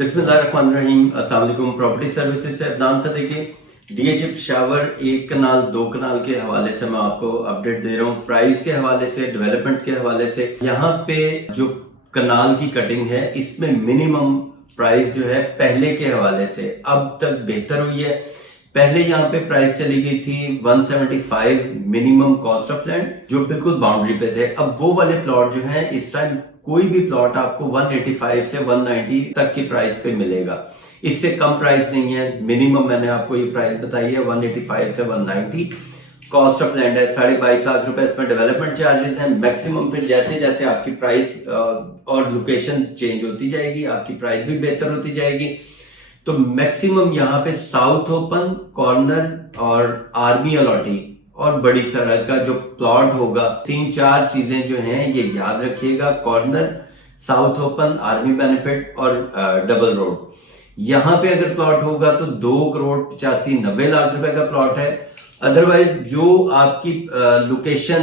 बिस्मिल्लाहिर्रहमानिर्रहीम। अस्सलाम वालेकुम। प्रॉपर्टी सर्विसेज से अदनान से देखिए, डीएचएफ शावर 1 कनाल 2 कनाल के हवाले से मैं आपको अपडेट दे रहा हूँ। प्राइस के हवाले से, डेवलपमेंट के हवाले से, यहाँ पे जो कनाल की कटिंग है इसमें मिनिमम प्राइस जो है पहले के हवाले से अब तक बेहतर हुई है। पहले यहाँ पे प्राइस चली गई थी 175 मिनिमम कॉस्ट ऑफ लैंड, जो बिल्कुल बाउंड्री पे थे। अब वो वाले प्लॉट जो है इस टाइम कोई भी प्लॉट आपको 185 से 190 तक की प्राइस पे मिलेगा। इससे कम प्राइस नहीं है। मिनिमम मैंने आपको ये प्राइस बताई है 185 से 190 कॉस्ट ऑफ लैंड है। 22.5 लाख रुपए इसमें डेवलपमेंट चार्जेस हैं। मैक्सिमम फिर जैसे जैसे आपकी प्राइस और लोकेशन चेंज होती जाएगी, आपकी प्राइस भी बेहतर होती जाएगी। तो मैक्सिमम यहाँ पे साउथ ओपन, कॉर्नर और आर्मी अलॉटी और बड़ी सड़क का जो प्लॉट होगा, 3-4 चीजें जो हैं ये याद रखिएगा। Corner, south open, army benefit और डबल रोड। यहाँ पे अगर प्लॉट होगा तो 2,85,90 लाख रुपए का प्लॉट है। अदरवाइज जो आपकी लोकेशन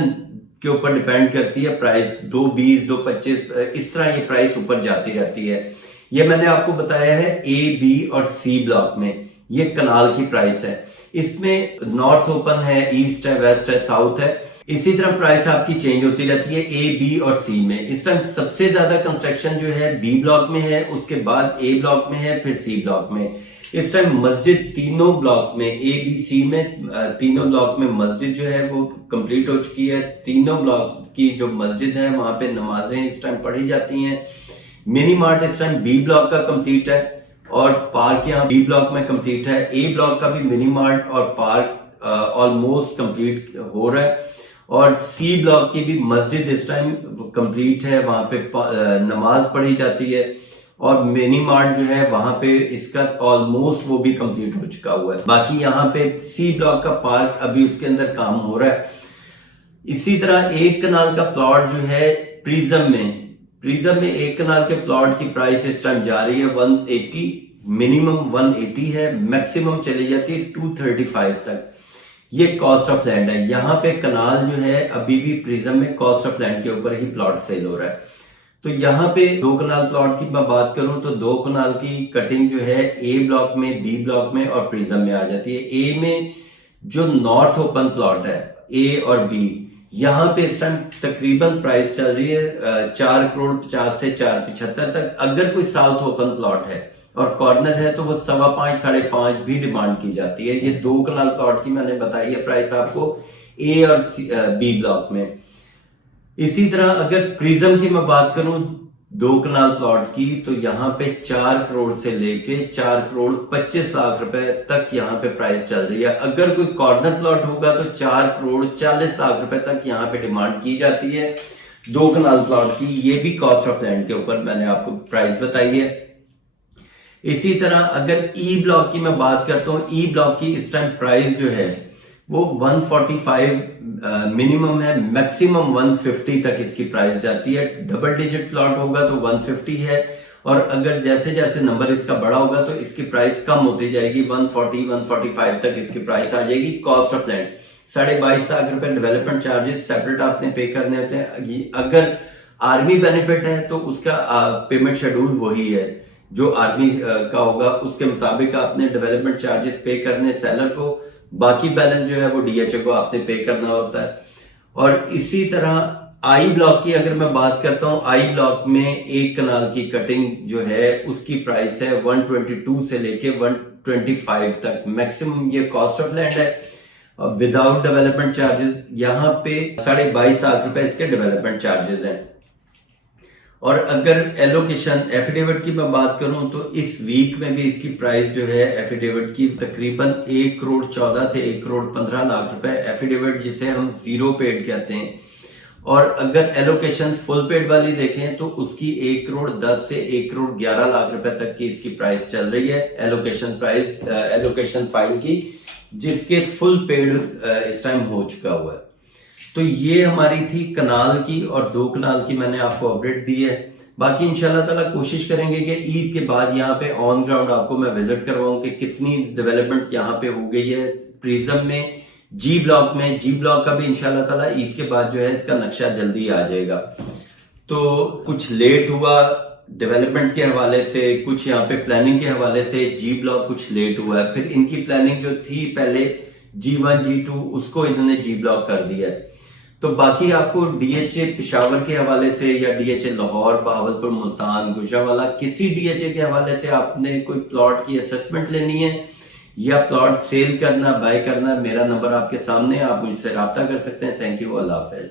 के ऊपर डिपेंड करती है प्राइस, 220, 225 इस तरह ये प्राइस ऊपर जाती रहती है। ये मैंने आपको बताया है ए, बी और सी ब्लॉक में ये कनाल की प्राइस है। इसमें नॉर्थ ओपन है, ईस्ट है, वेस्ट है, साउथ है। इसी तरह प्राइस आपकी चेंज होती रहती है ए, बी और सी में। इस टाइम सबसे ज्यादा कंस्ट्रक्शन जो है बी ब्लॉक में है, उसके बाद ए ब्लॉक में है, फिर सी ब्लॉक में। इस टाइम मस्जिद तीनों ब्लॉक्स में, ए, बी, सी में, तीनों ब्लॉक में मस्जिद जो है वो कंप्लीट हो चुकी है। तीनों ब्लॉक्स की जो मस्जिद है वहां पे नमाजें इस टाइम पढ़ी जाती हैं। मिनी मार्ट इस टाइम बी ब्लॉक का कंप्लीट है और पार्क यहाँ बी ब्लॉक में कंप्लीट है। ए ब्लॉक का भी मिनी मार्ट और पार्क ऑलमोस्ट कंप्लीट हो रहा है। और सी ब्लॉक की भी मस्जिद इस टाइम कंप्लीट है, वहां पे नमाज पढ़ी जाती है। और मिनी मार्ट जो है वहां पे इसका ऑलमोस्ट वो भी कंप्लीट हो चुका हुआ है। बाकी यहाँ पे सी ब्लॉक का पार्क अभी उसके अंदर काम हो रहा है। इसी तरह 1 कनाल का प्लॉट जो है प्रिज्म में 1 कनाल के प्लॉट की प्राइस इस टाइम जा रही है 180, मिनिमम 180 है, मैक्सिमम चली जाती है 235 तक। ये कॉस्ट ऑफ लैंड है। यहाँ पे कनाल जो है अभी भी प्रिज्म में कॉस्ट ऑफ लैंड के ऊपर ही प्लॉट सेल हो रहा है। तो यहाँ पे 2 कनाल प्लॉट की मैं बात करूं तो 2 कनाल की कटिंग जो है ए ब्लॉक में, बी ब्लॉक में और प्रिज्म में आ जाती है। ए में जो नॉर्थ ओपन प्लॉट है ए और बी, यहाँ पे इस टाइम तकरीबन प्राइस चल रही है 4,50,00,000 से 4,75,00,000 तक। अगर कोई साउथ ओपन प्लॉट है और कॉर्नर है तो वो 5.25, 5.5 भी डिमांड की जाती है। ये 2 कनाल प्लॉट की मैंने बताई है प्राइस आपको ए और बी ब्लॉक में। इसी तरह अगर प्रिज्म की मैं बात करूं 2 कनाल प्लॉट की, तो यहाँ पे 4 करोड़ से लेके 4,25,00,000 रुपए तक यहाँ पे प्राइस चल रही है। अगर कोई कॉर्नर प्लॉट होगा तो 4,40,00,000 रुपए तक यहाँ पे डिमांड की जाती है 2 कनाल प्लॉट की। ये भी कॉस्ट ऑफ लैंड के ऊपर मैंने आपको प्राइस बताई है। इसी तरह अगर ई ब्लॉक की मैं बात करता हूँ, ई ब्लॉक की इस टाइम प्राइस जो है वो 145 मिनिमम है, मैक्सिमम 150 तक इसकी प्राइस जाती है। डबल डिजिट प्लॉट होगा तो 150 है और अगर जैसे जैसे नंबर इसका बड़ा होगा तो इसकी प्राइस कम होती जाएगी, 140, 145 तक इसकी प्राइस आ जाएगी। कॉस्ट ऑफ लैंड 22.5 लाख रुपए डेवलपमेंट चार्जेस सेपरेट आपने पे करने होते हैं। अगर आर्मी बेनिफिट है तो उसका पेमेंट शेड्यूल वही है जो आर्मी का होगा, उसके मुताबिक आपने डेवलपमेंट चार्जेस पे करने सेलर को, बाकी बैलेंस जो है वो डीएचए को आपने पे करना होता है। और इसी तरह आई ब्लॉक की अगर मैं बात करता हूं, आई ब्लॉक में 1 कनाल की कटिंग जो है उसकी प्राइस है 122 से लेके 125 तक, मैक्सिमम ये कॉस्ट ऑफ लैंड है विदाउट डेवलपमेंट चार्जेस। यहाँ पे 22.5 लाख रुपए इसके डेवलपमेंट चार्जेस हैं। और अगर एलोकेशन एफिडेविट की मैं बात करूं तो इस वीक में भी इसकी प्राइस जो है एफिडेविट की तकरीबन 1,14 से 1,15,00,000 रुपए एफिडेविट, जिसे हम जीरो पेड कहते हैं। और अगर एलोकेशन फुल पेड वाली देखें तो उसकी 1,10 से 1,11,00,000 रुपए तक की इसकी प्राइस चल रही है। एलोकेशन प्राइस, एलोकेशन फाइल की, जिसके फुल पेड इस टाइम हो चुका हुआ है। तो ये हमारी थी कनाल की और 2 कनाल की मैंने आपको अपडेट दी है। बाकी इंशाल्लाह ताला कोशिश करेंगे कि ईद के बाद यहाँ पे ऑन ग्राउंड आपको मैं विजिट करवाऊं कि कितनी डेवलपमेंट यहाँ पे हो गई है प्रिज्म में, जी ब्लॉक में। जी ब्लॉक का भी इंशाल्लाह ताला ईद के बाद जो है इसका नक्शा जल्दी आ जाएगा। तो कुछ लेट हुआ डेवलपमेंट के हवाले से, कुछ यहाँ पे प्लानिंग के हवाले से जी ब्लॉक कुछ लेट हुआ है। फिर इनकी प्लानिंग जो थी पहले G1 G2 उसको इन्होंने जी ब्लॉक कर दिया है। तो बाकी आपको DHA पिशावर के हवाले से या DHA लाहौर, बहावलपुर, मुल्तान, गुजरांवाला, किसी DHA के हवाले से आपने कोई प्लॉट की असेसमेंट लेनी है या प्लॉट सेल करना, बाय करना, मेरा नंबर आपके सामने, आप मुझसे रब्ता कर सकते हैं। Thank you, Allah Hafiz.